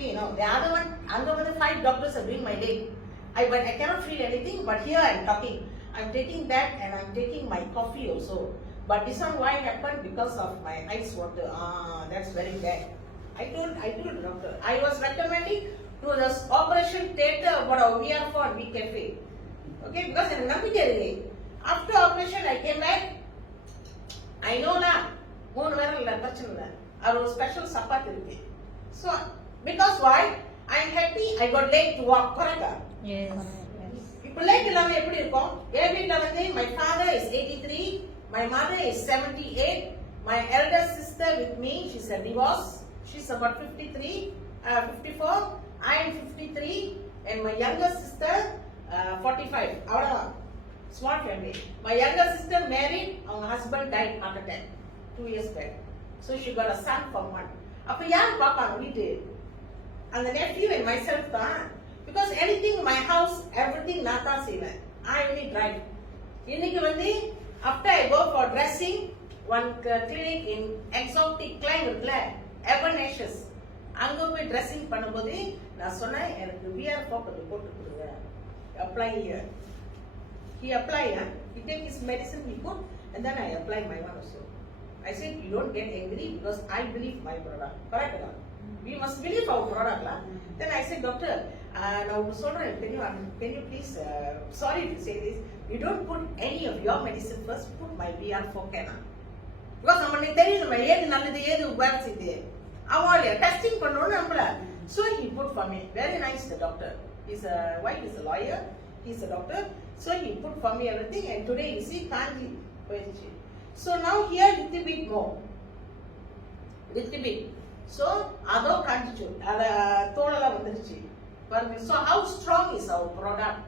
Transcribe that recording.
me, you know. The other one, under 5 doctors are doing my day. But I cannot feel anything, but here I'm talking. I'm taking that and I'm taking my coffee also. But this one why happened? Because of my ice water. That's very bad. I told the doctor. I was recommending to this operation theatre about a VR4 and V-Cafe. Okay, because in Nampikari, after operation I came back. I know na, 3 வேரல்ல பிரச்சனை இல்ல. அது ஒரு special chapati இருக்கு. So, because why? I'm happy I got late to walk. Correct? Yes. இப்போ late இல்லாம எப்படி இருக்கும்? என் வீட்ல வந்து my father is 83, my mother is 78, my elder sister with me, she's a divorce. She's about 54, I am 53, and my younger sister 45. அவ்வளவுதான். Small family. My younger sister married, her husband died heart attack 2 years back. So she got a son from one. அப்ப யார் பாப்பாங்க வீட்டு? அந்த nephew and myself தான். Because anything in my house, everything நான் தான் செய்வேன். I only drive. இன்னைக்கு வந்து after I go for dressing, one clinic in exotic climb இருக்குல்ல, Ebenezer. அங்க போய் dressing பண்ணும்போது நான் சொன்னேன் எனக்கு VR4 கொஞ்சம் போட்டு கொடுங்க. Apply here. He applied, he take his medicine, he put, and then I apply my one also. I said, you don't get angry because I believe my product. Correct? We must believe our product. Then I said, doctor, now can you please, sorry to say this, you don't put any of your medicine first, put my VR4 can. Because நம்மளுக்கு தெரியும் ஏது நல்லது ஏது வேலை செய்யுது. அவங்களே testing பண்ணனும் நம்மள. So he put for me. Very nice the doctor. His wife is a lawyer. He's a doctor. So he put for me everything and today you see Kanji. So now here little bit more. Little bit. So adho kanjichu. Ada tholala vandiruchu. So how strong is our product?